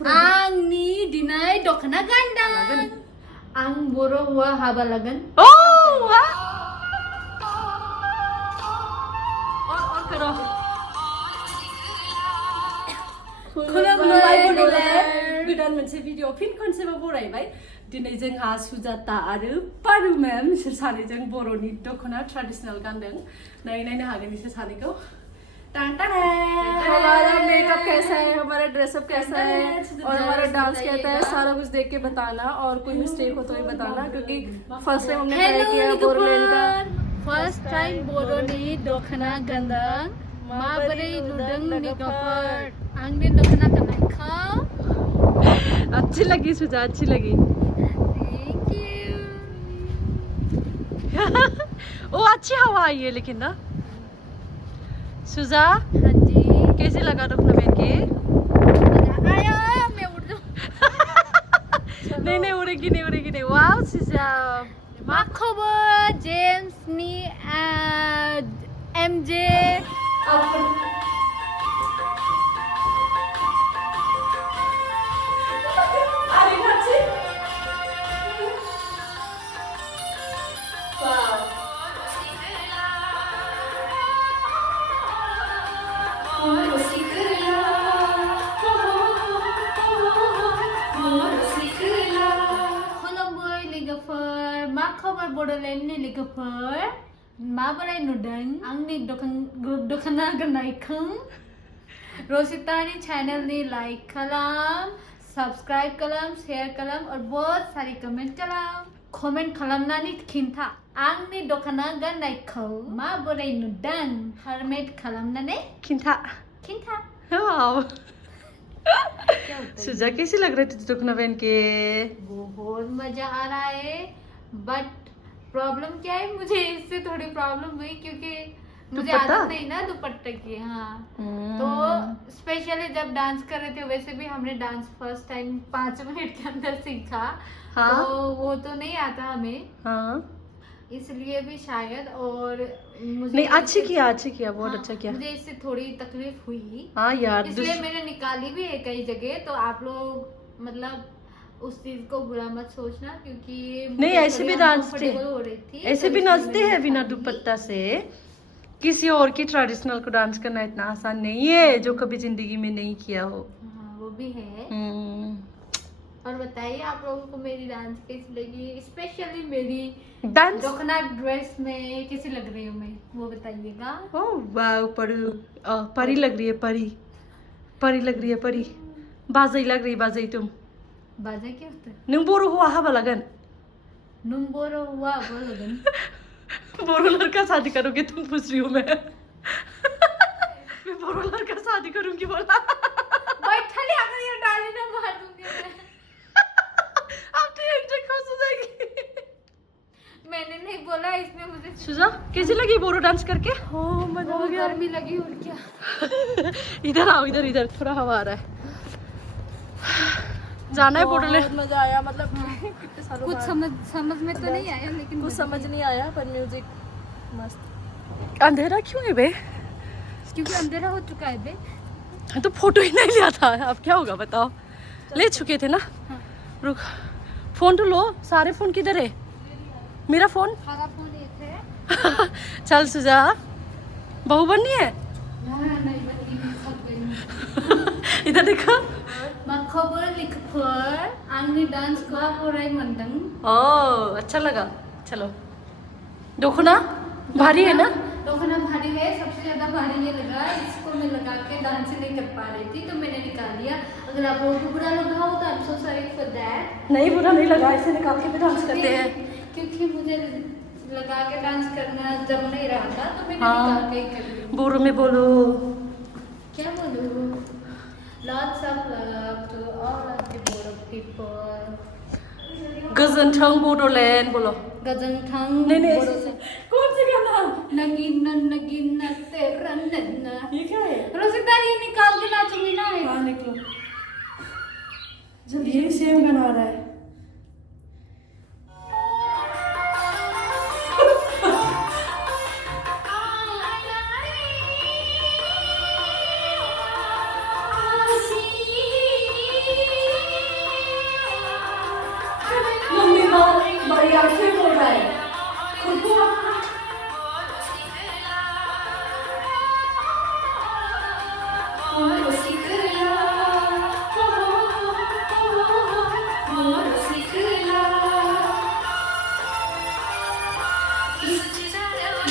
आंनि दिनै दख'ना गानदों आं बर' हौवा हाबा लागोन खुलुमबाय बड'लेण्ड गोदान मोनसे भिडिअ फिन खनसेबो बरायबाय दिनै जोंहा सुजाता आरो पारु मैम बिसोर सानैजों बर'नि दख'ना ट्रेडिशनल गानदों नायनो हागोन बिसोर सानैखौ हमारा मेकअप कैसा है, हमारा ड्रेसअप कैसा है और हमारा डांस कैसा है, सारा कुछ देख के बताना और कोई मिस्टेक हो तो भी बताना क्योंकि फर्स्ट टाइम हमने ट्राई किया बोरोलैंड का फर्स्ट टाइम बर'नि दख'ना गानदों माबोरै नुदों लोगोफोर आंनि दख'ना गाननायखौ अच्छी लगी सुजा अच्छी लगी थैंक यू ओ अच्छी हवा आई है लेकिन ना सुजा हाँ जी कैसे लगा दखना पहन के आया मैं उड़ जाऊं नहीं उड़ेगी नहीं वाओ सुजा मा खबर जेम्सनि एमजे मा खबर बड'लेण्डनि लोगोफोर माबोरै नुदों आंनि दख'ना गाननायखौ रसितानि चैनलनि लाइक खालाम सब्सक्राइब खालाम शेयर खालाम और बहुत सारी कमेंट खालामनानै खिन्था आंनि दख'ना गाननायखौ माबोरै नुदों कमेंट खालामनानै खिन्था वाओ सुजा कैसी लग रही थी दखना पहन के बहुत मजा आ रहा है बट प्रॉब्लम क्या है मुझे इससे थोड़ी प्रॉब्लम हुई क्योंकि मुझे आदत नहीं ना दुपट्टे की हाँ तो स्पेशली जब डांस कर रहे थे वैसे भी हमने डांस फर्स्ट टाइम 5 मिनट के अंदर सीखा हाँ? तो वो तो नहीं आता हमें हाँ इसलिए भी शायद और मुझे नहीं अच्छी किया बहुत अच्छा किया मुझे इससे थोड़ी तकलीफ हुई हाँ यार इसलिए मैंने निकाली भी है कई जगह तो आप लोग मतलब उस चीज को बुरा मत सोचना क्योंकि नहीं ऐसे भी नाचते हो रही थी ऐसे भी नाचते हैं बिना दुपट्टा से किसी और की ट्रेडिशनल को डांस करना इतना आसान नहीं है जो कभी जिंदगी में नहीं किया हो हाँ वो भी है और बताइए आप लोगों को मेरी डांस कैसी लगी स्पेशली मेरी डांस दखना ड्रेस में कैसी लग रही हूँ मैं वो बताइएगा ओह वाओ परी लग रही है परी लग रही है परी बाजै लग रही बाजै तुम बाजा क्या होता है नों बर' हौवा हाबा लागोन नम बर' हुआ बोलोगन बोरो लड़का शादी करोगे तुम पूछ रही हूँ मैं बोरो लड़का शादी करूंगी बोला बैठली अगर ये डाली ना मार दूंगी मैं अब तो एंट्री खुश हो जाएगी मैंने नहीं बोला इसने मुझे सुजा कैसी लगी बोरो डांस करके हो मजा आ गया गर्मी लगी और क्या इधर आओ इधर थोड़ा हवा आ रहा है जाना है बॉर्डरलैंड मजा आया मतलब कितने सालों कुछ समझ में तो नहीं आया लेकिन कुछ समझ नहीं आया पर म्यूजिक मस्त अंधेरा क्यों है बे क्योंकि अंधेरा हो चुका है बे हाँ तो फोटो ही नहीं लिया था अब क्या होगा बताओ ले चुके थे ना हाँ। रुक फोन तो लो सारे फोन किधर है मेरा फोन सारा फोन एक है चल सुजा बहू बननी है नहीं बनी सब गई इधर देखो मा खबर लिखफोर आंनि डांस को बराय मोनदों ओह अच्छा लगा चलो दखना भारी है ना दखना भारी है सबसे ज्यादा भारी ये लगा इसको मैं लगा के डांस नहीं कर पा रही थी तो मैंने निकाल लिया अगर आप लोगों को बुरा लगा हो तो I am so sorry for that नहीं बुरा नहीं लगा ऐसे निकाल के भी डांस करते हैं क्योंकि मुझे लगा के डांस करना जम नहीं रहा था तो मैंने हाँ। निकाल के ही कर लिया बोरो में बोलो क्या बोलूं lots of love to all of the Bodo people गोजोन्थों बड'लेण्ड बोलो गजनथां नहीं बोडो से कौन सी गाना नगीना तेरा नन्ना ये क्या है रोसिता ये निकाल के नाचूंगी ना हाँ निकलो जल्दी ये सेम गाना आ रहा है आंखें बोल रहा है खुद को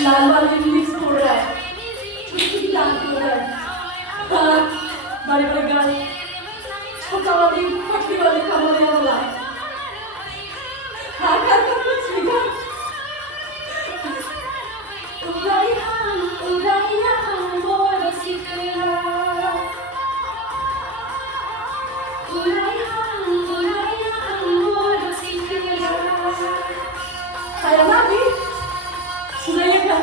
लाल वाले लिप्स बोल रहा है लाल बोल रहा है हाँ बड़े बड़े गाल छोटा वाली पतली वाली कमर वाला हाँ कर कुछ लिखा उड़ाइया मोर सिकला उड़ाइया मोर सिकला है ना भी सुनाइएगा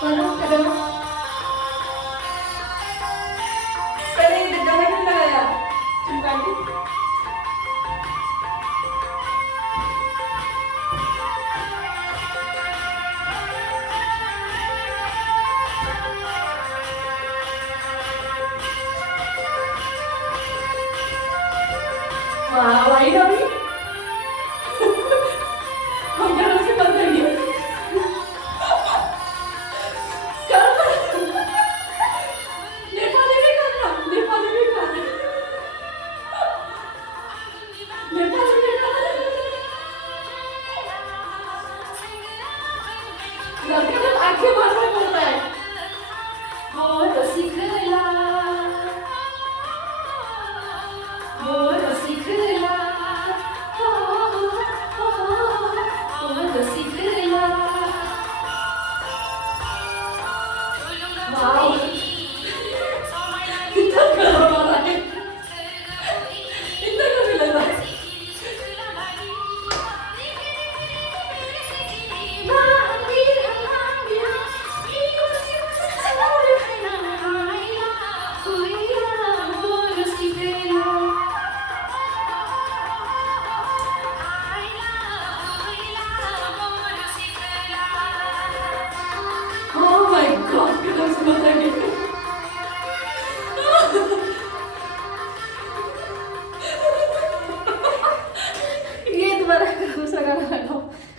पढ़ो करो पहले ये गाना क्यों लगाया तुम गाती वाह आई ना भी हम गरम से बंद करेंगे नेपाली भी करना नेपाली भी करना नेपाली भी करना लड़के लोग आंखें मार मार बोल रहा है मोर सिकला मोर सिकला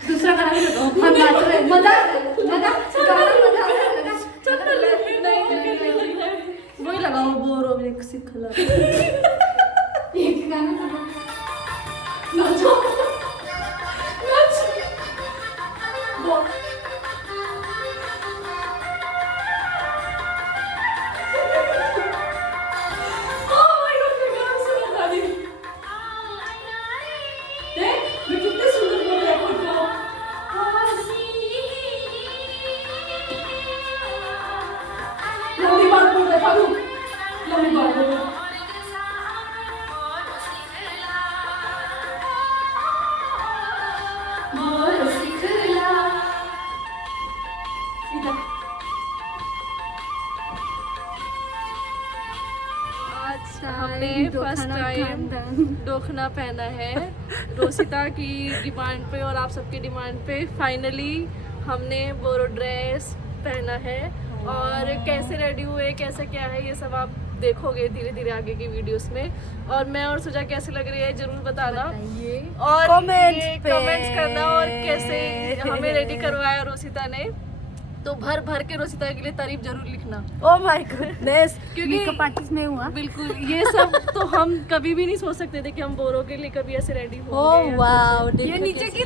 दूसरा गाना लगाओ हम नाच रहे मजा मजा वही लगाओ बोरो में सिखला एक गाना नाचो नाच वो हमने फर्स्ट टाइम दोखना पहना है रोसिता की डिमांड पे और आप सबकी डिमांड पे फाइनली हमने बोरो ड्रेस पहना है और कैसे रेडी हुए कैसे क्या है ये सब आप देखोगे धीरे धीरे आगे की वीडियोस में। और मैं और सुजा कैसी लग रही है जरूर बताना और कमेंट्स करना और कैसे हमें रेडी करवाया रोसिता ने तो भर भर के रोसिता के लिए तारीफ जरूर लिखना। ओह माय गुडनेस क्योंकि मेकअप आर्टिस्ट में हुआ बिल्कुल ये सब तो हम कभी भी नहीं सोच सकते थे कि हम बोरो के लिए कभी ऐसे रेडी हो ओह वाओ ये नीचे की